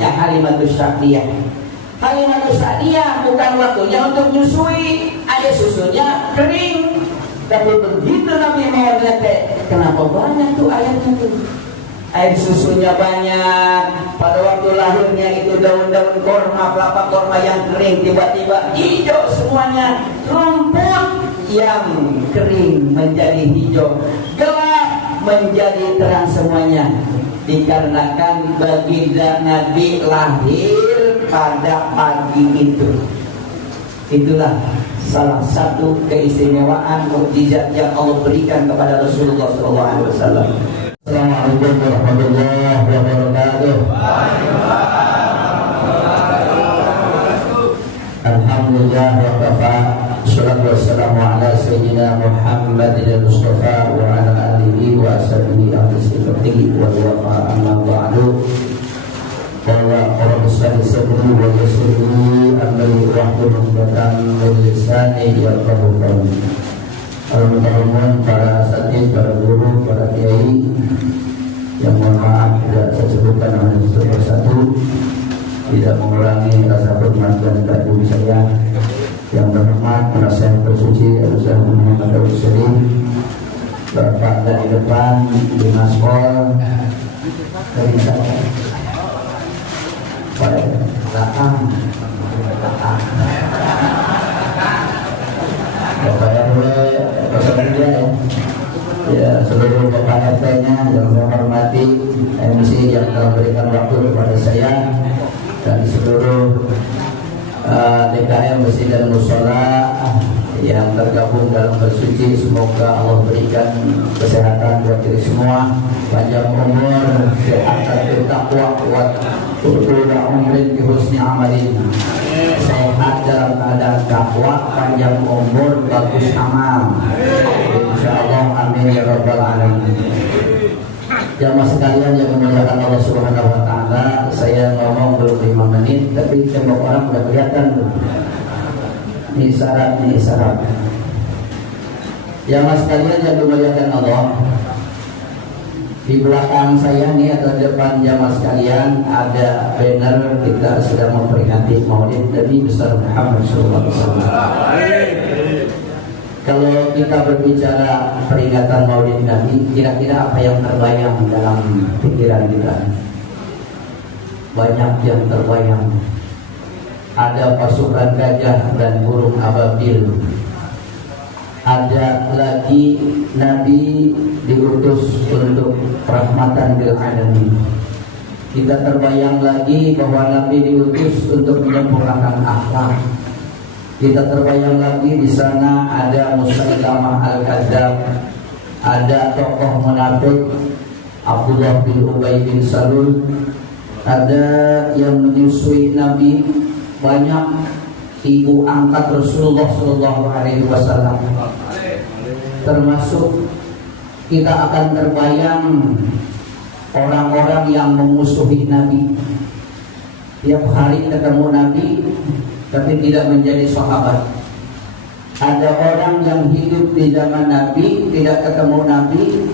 Halimatus Sa'diyah. Halimatus Sa'diyah bukan waktunya untuk nyusui, ada susunya kering. Tapi begitu Nabi mau lihat, kenapa banyak tuh ayatnya tuh? Air susunya banyak. Pada waktu lahirnya itu daun-daun korma, kelapa korma yang kering, tiba-tiba hijau semuanya. Rumput yang kering menjadi hijau, gelap menjadi terang semuanya. Dikarenakan baginda Nabi lahir pada pagi itu. Itulah salah satu keistimewaan mukjizat yang Allah berikan kepada Rasulullah SAW. Assalamualaikum warahmatullahi wabarakatuh. Alhamdulillah wa kafa. Wassalatu wassalamu ala sayyidina Muhammadin al-Mustafa wa ala alihi wa ashabihi ahli sifatihi wal wafa amma ba'du. Qala Rabbi sallallahu wa yassirli amri wahlul 'uqdatam min lisani yafqahu qawli. Alhamdulillah, para asatidz, para guru, para kiai yang mohon maaf tidak saya sebutkan oleh satu persatu, tidak mengurangi rasa hormat dan budi saya. Yang berhormat merasa yang bersuci Ustaz Muhammad Abdul Salim, Bapak dari depan Dinas Pol dari saya pada belakang Bapak RW Rasulullah ya, seluruh Bapak RT-nya yang saya hormati, MC yang telah berikan waktu kepada saya, dan seluruh DKM Masjid dan Mushola yang tergabung dalam bersuci. Semoga Allah berikan kesehatan buat kita semua, panjang umur, sehat dan takwa, kuat turuna umrin bi husni amalin. Sehat dalam keadaan takwa, panjang umur, bagus amal, insyaallah, amin ya rabbal alamin. Jamaah sekalian yang memuliakan Allah Subhanahu wa taala, saya ngomong belum 5 menit tapi tembok orang udah kelihatan tuh. Ini syarat. Jamaah sekalian yang memuliakan Allah, di belakang saya nih atau depan jamaah sekalian ada banner kita sedang memperingati Maulid Nabi besar Muhammad sallallahu alaihi wasallam. Kalau kita berbicara peringatan Maulid Nabi, kira-kira apa yang terbayang dalam pikiran kita? Banyak yang terbayang. Ada pasukan gajah dan burung ababil. Ada lagi Nabi diutus untuk rahmatan lil alamin. Kita terbayang lagi bahwa Nabi diutus untuk menyempurnakan akhlak. Kita terbayang lagi di sana ada Musailamah al-Kadzdzab, ada tokoh munafik Abdullah bin Ubay bin Salul, ada yang menyusui Nabi, banyak ibu angkat Rasulullah Shallallahu Alaihi Wasallam. Termasuk kita akan terbayang orang-orang yang memusuhi Nabi. Tiap hari ketemu Nabi tapi tidak menjadi sahabat. Ada orang yang hidup di zaman Nabi, tidak ketemu Nabi,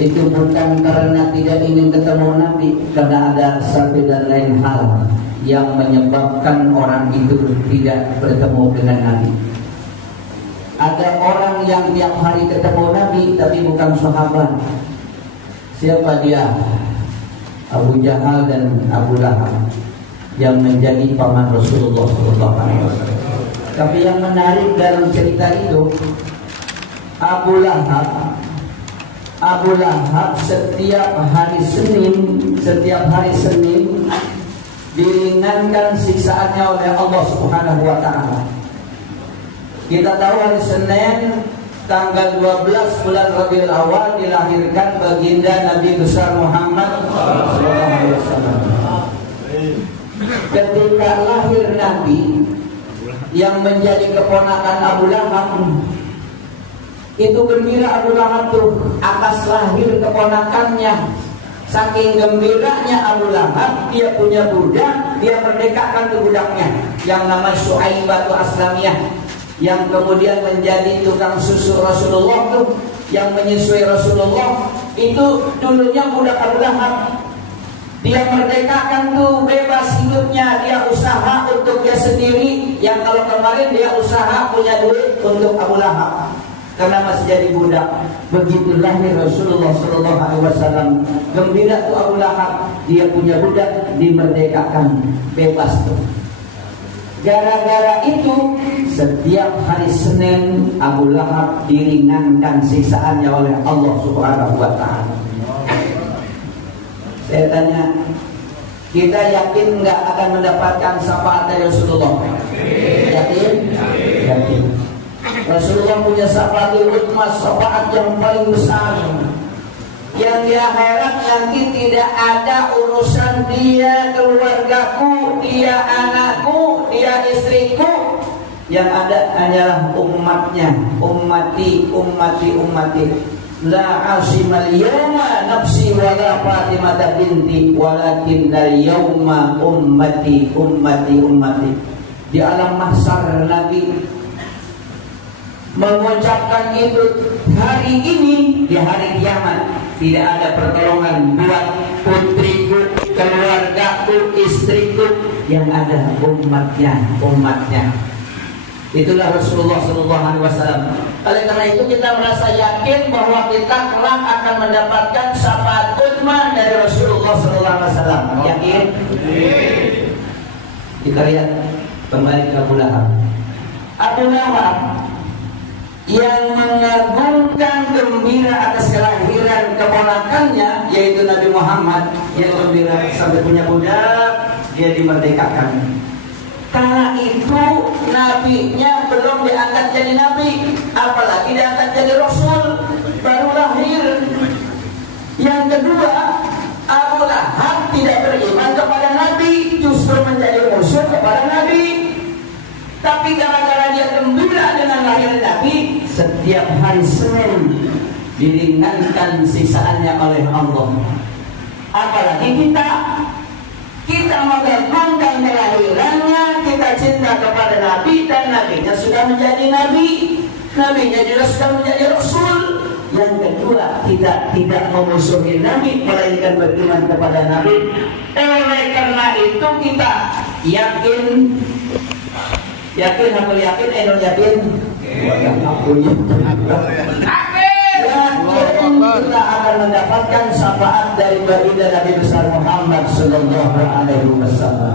itu bukan karena tidak ingin ketemu Nabi, karena ada satu dan lain hal yang menyebabkan orang itu tidak bertemu dengan Nabi. Ada orang yang tiap hari ketemu Nabi tapi bukan sahabat. Siapa dia? Abu Jahal dan Abu Lahab yang menjadi paman Rasulullah SAW. Tapi yang menarik dalam cerita itu, Abu Lahab setiap hari Senin diringankan siksaannya oleh Allah Subhanahu wa taala. Kita tahu hari Senin tanggal 12 bulan Rabiul Awal dilahirkan baginda Nabi besar Muhammad SAW. Ketika lahir Nabi yang menjadi keponakan Abu Lahab, itu gembira Abu Lahab tuh atas lahir keponakannya. Saking gembiranya Abu Lahab, dia punya budak, dia merdekakan tuh budaknya yang nama Syuaibah Aslamiyah, yang kemudian menjadi tukang susu Rasulullah tuh, yang menyusui Rasulullah. Itu dulunya budak Abu Lahab. Dia merdekakan tuh bebas hidupnya, dia usaha untuk dia sendiri. Yang kalau kemarin dia usaha punya duit untuk Abu Lahab karena masih jadi budak. Begitulah Rasulullah Sallallahu Alaihi Wasallam. Gembira tuh Abu Lahab, dia punya budak dimerdekakan, bebas tuh. Gara-gara itu setiap hari Senin Abu Lahab diringankan siksaannya oleh Allah Subhanahu Wa Taala. Saya tanya, kita yakin nggak akan mendapatkan syafaat dari Rasulullah? Yakin? Yakin. Rasulullah punya syafaat utama, syafaat yang paling besar. Yang di akhirat nanti tidak ada urusan dia keluargaku, dia anakku, dia istriku. Yang ada hanyalah umatnya, ummati, ummati, ummati. La asimal yawma nafsi wala Fatimah binti walakin dal yawma ummati ummati ummati. Di alam mahsyar Nabi mengucapkan itu, hari ini di hari kiamat tidak ada pertolongan buat putriku, keluargaku, istriku, yang ada umatnya, umatnya. Itulah Rasulullah Sallallahu Alaihi Wasallam. Oleh karena itu kita merasa yakin bahwa kita kelak akan mendapatkan syafaat utma dari Rasulullah Sallallahu Alaihi Wasallam. Yakin? Kita lihat kembali ke Abu Lahab. Abu Lahab yang mengagungkan gembira atas kelahiran keponakannya, yaitu Nabi Muhammad, yang gembira sampai punya budak, dia dimerdekakan. Karena itu nabinya belum diangkat jadi nabi, apalagi diangkat jadi rasul, baru lahir. Yang kedua, Abu Lahab tidak beriman kepada nabi, justru menjadi musuh kepada nabi. Tapi gara-gara dia gembira dengan lahir nabi, setiap hari Senin diringankan siksaannya oleh Allah. Apalagi kita mengagungkan kelahirannya, kita cinta kepada Nabi, dan Nabinya sudah menjadi Nabi, Nabinya juga sudah menjadi Rasul. Yang kedua, kita tidak memusuhi Nabi, melainkan beriman kepada Nabi. Oleh karena itu kita yakin aku yakin, yakin kita akan mendapatkan syafaat dari baginda Nabi besar Muhammad Sallallahu Alaihi Wasallam.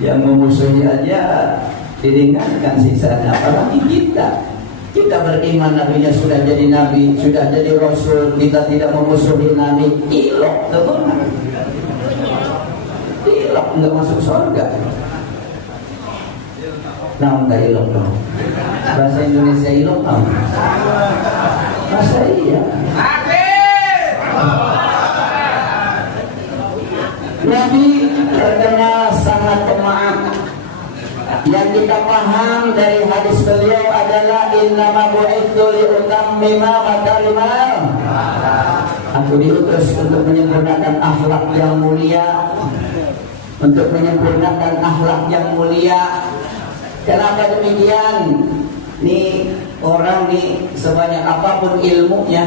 Yang memusuhi aja diringankan siksanya, apalagi kita. Kita beriman nabinya sudah jadi nabi, sudah jadi rasul, kita tidak memusuhi nabi, ilok teman. Ilok nggak masuk surga. Nah, enggak ilok dong. Bahasa Indonesia ilok dong. Masa iya? Nabi terkenal sangat pemaaf. Yang kita paham dari hadis beliau adalah innama bu'itsu liutammima makarimal. Aku diutus untuk menyempurnakan akhlak yang mulia, untuk menyempurnakan akhlak yang mulia. Kenapa demikian? Nih orang nih sebanyak apapun ilmunya,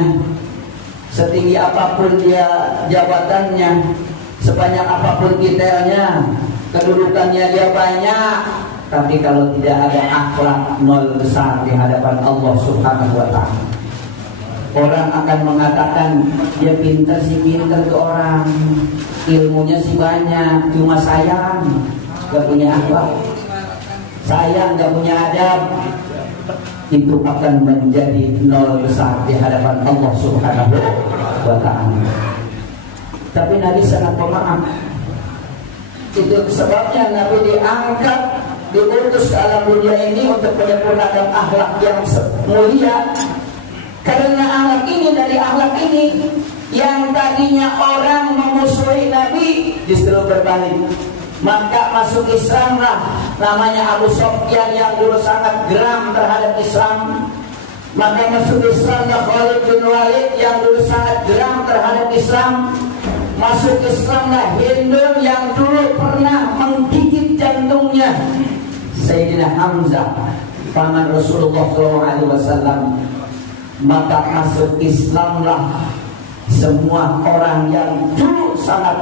setinggi apapun dia jabatannya, sebanyak apapun titelnya, kedudukannya dia banyak, tapi kalau tidak ada akhlak, nol besar di hadapan Allah Subhanahu Wa Taala. Orang akan mengatakan dia pintar sih, pintar ke orang, ilmunya sih banyak, cuma sayang gak punya akhlak, sayang gak punya adab. Itu akan menjadi nol besar di hadapan Allah Subhanahu Wa Taala. Tapi Nabi sangat pemaaf. Itu sebabnya Nabi diangkat, diutus ke alam dunia ini untuk menyempurnakan akhlak yang mulia. Karena akhlak ini, dari akhlak ini, yang tadinya orang memusuhi Nabi justru berbalik. Maka masuk Islamlah namanya Abu Sufyan yang dulu sangat geram terhadap Islam. Maka masuk Islamlah Khalid bin Walid yang dulu sangat geram terhadap Islam. Masuk Islamlah Hindun yang dulu pernah menggigit jantungnya Sayyidina Hamzah, paman Rasulullah SAW. Maka masuk Islamlah semua orang yang dulu sangat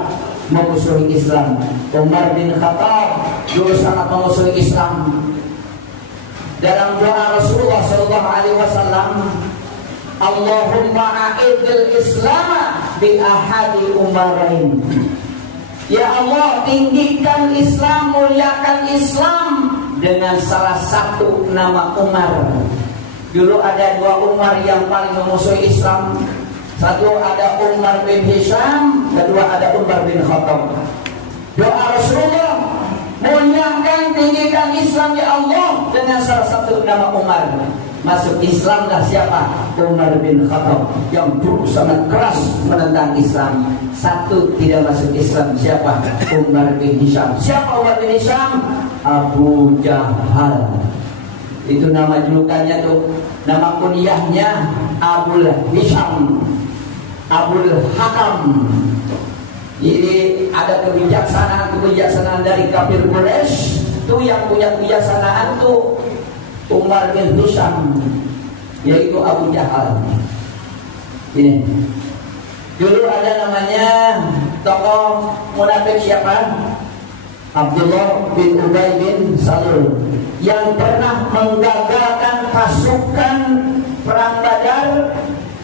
memusuhi Islam. Umar bin Khattab dulu sangat memusuhi Islam. Dalam doa Rasulullah sallallahu alaihi wasallam, Allahumma a'idil Islam bi ahadi umarain. Ya Allah, tinggikan Islam, muliakan Islam dengan salah satu nama Umar. Dulu ada dua Umar yang paling memusuhi Islam. Satu ada Umar bin Hisham, kedua ada Umar bin Khattab. Doa Rasulullah, muliakan, tinggikan Islam ya Allah dengan salah satu nama Umar. Masuk Islamlah siapa? Umar bin Khattab yang dulu sangat keras menentang Islam. Satu tidak masuk Islam, siapa? Umar bin Hisham. Siapa Umar bin Hisham? Abu Jahal. Itu nama julukannya tuh. Nama kunyahnya Abul Hisham, Abul Hakam. Jadi ada kebijaksanaan dari kafir Quraisy. Itu yang punya kebijaksanaan tuh Umar bin Hisham, yaitu Abu Jahal. Ini dulu ada namanya tokoh munafik siapa? Abdullah bin Ubay bin Salul, yang pernah menggagalkan pasukan perang Badar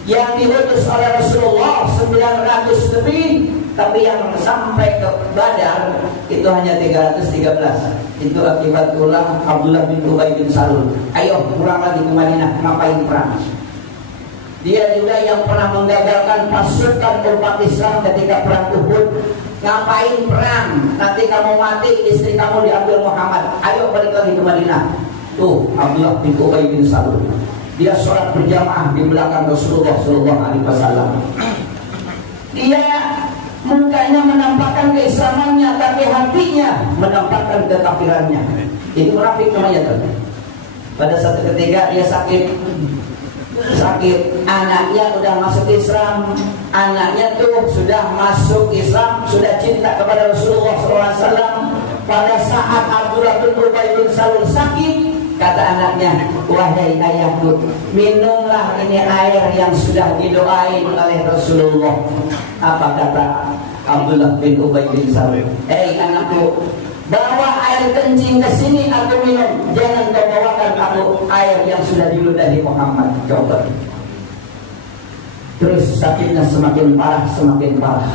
yang diutus oleh Rasulullah 900 lebih, tapi yang sampai ke Badar itu hanya 313. Itu akibat ulah Abdullah bin Ubay bin Salul. Ayo pulang lagi ke Madinah, ngapain perang? Dia juga yang pernah menggagalkan pasukan umat Islam ketika perang Uhud. Ngapain perang? Nanti kamu mati, istri kamu diambil Muhammad. Ayo balik lagi ke Madinah. Tuh Abdullah bin Ubay bin Salul. Dia sholat berjamaah di belakang Rasulullah Sallallahu Alaihi Wasallam. Dia mukanya menampakkan keislamannya, tapi hatinya menampakkan kekafirannya. Ini munafik namanya tuh. Pada satu ketika dia sakit, anaknya udah masuk Islam, anaknya tuh sudah masuk Islam, sudah cinta kepada Rasulullah SAW. Pada saat Abdullah bin Ubay bin Salul sakit, kata anaknya, wahai ayahku, minumlah ini air yang sudah didoain oleh Rasulullah. Apa kata Abdullah bin Ubay bin Salul? Anakku, bawa air kencing ke sini aku minum. Jangan kau bawakan aku air yang sudah diludahi Muhammad. Coba. Terus sakitnya semakin parah.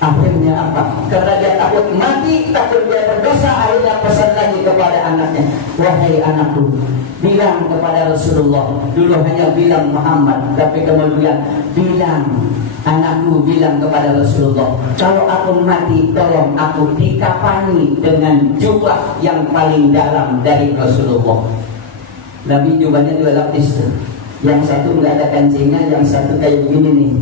Akhirnya apa? Karena dia takut mati, takut dia berdosa, akhirnya pesan lagi kepada anaknya, wahai anakku, bilang kepada Rasulullah. Dulu hanya bilang Muhammad, tapi kemudian bilang, anakku bilang kepada Rasulullah, kalau aku mati tolong aku dikafani dengan jubah yang paling dalam dari Rasulullah. Nabi jubahnya dua lapis, yang satu nggak ada kancingnya, yang satu kayak begini nih.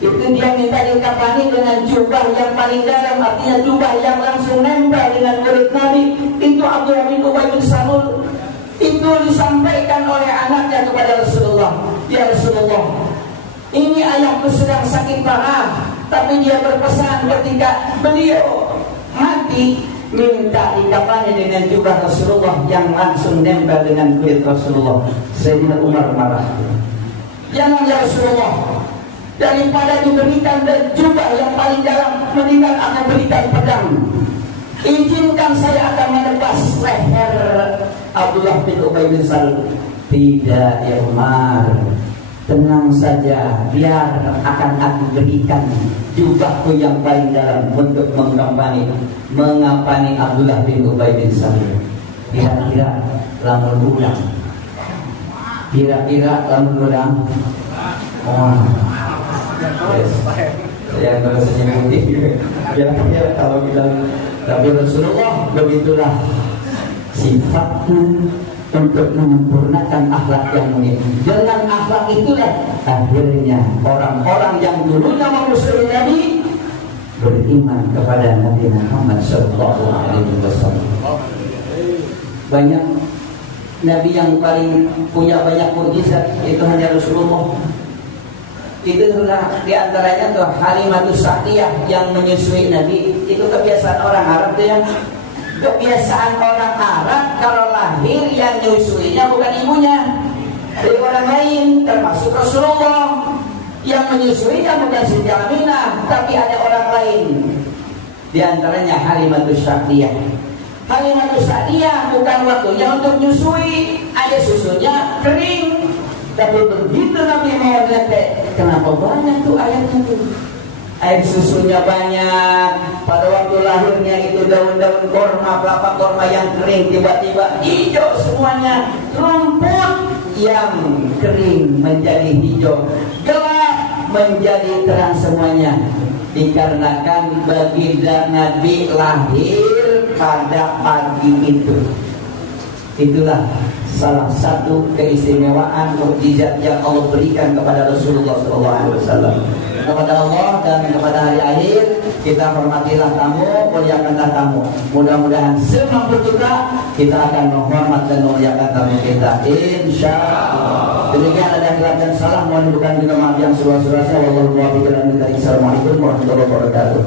Itu dia minta dikafani dengan jubah yang paling dalam, artinya jubah yang langsung nempel dengan kulit Nabi. Itu Abdullah bin Ubay bin Salul. Itu disampaikan oleh anaknya kepada Rasulullah. Ya Rasulullah, ini ayahku sedang sakit parah, tapi dia berpesan ketika beliau mati minta dikafani dengan jubah Rasulullah yang langsung nempel dengan kulit Rasulullah. Sayyidina Umar marah. Jangan ya Rasulullah, daripada diberikan jubah yang paling dalam, mendingan akan berikan pedang. Izinkan saya akan menebas leher Abdullah bin Ubay bin Salul. Tidak ya Umar, tenang saja, biar akan aku berikan jubahku yang paling dalam untuk mengapani Abdullah bin Ubay bin Salul. Kira-kira lamun ulang. Yes. Yang bahasanya putih. Kira-kira kalau kita, tapi Rasulullah begitulah sifatnya untuk menyempurnakan akhlak yang mulia. Dengan akhlak itulah akhirnya orang-orang yang dulunya memusuhi Nabi beriman kepada Nabi Muhammad Sallallahu Alaihi Wasallam. Banyak Nabi yang paling punya banyak mukjizat itu hanya Rasulullah. Itu sudah diantaranya tuh Halimatus Sa'diyah yang menyusui Nabi. Itu kebiasaan orang Arab tuh ya. Kebiasaan orang Arab kalau lahir yang menyusuinya bukan ibunya, dari orang lain, termasuk Rasulullah. Yang menyusuinya bukan Siti Aminah, tapi ada orang lain. Di antaranya Halimatus Sa'diyah. Halimatus Sa'diyah bukan waktunya untuk menyusui, ada susunya kering. Tapi begitu Nabi mau lihat, kenapa banyak tuh ayatnya tuh? Air susunya banyak. Pada waktu lahirnya itu daun-daun korma, kelapa korma yang kering tiba-tiba hijau semuanya. Rumput yang kering menjadi hijau, gelap menjadi terang semuanya. Dikarenakan baginda Nabi lahir pada pagi itu. Itulah salah satu keistimewaan mukjizat yang Allah berikan kepada Rasulullah SAW. Kepada Allah dan kepada hari akhir, kita hormatilah tamu, muliakanlah tamu. Mudah-mudahan semampu kita akan menghormat dan memuliakan tamu kita, insya Allah. Demikian ada khilaf dan salah, mohon bukan minta maaf yang seluas-luasnya. Wallahualam. Assalamualaikum warahmatullahi wabarakatuh.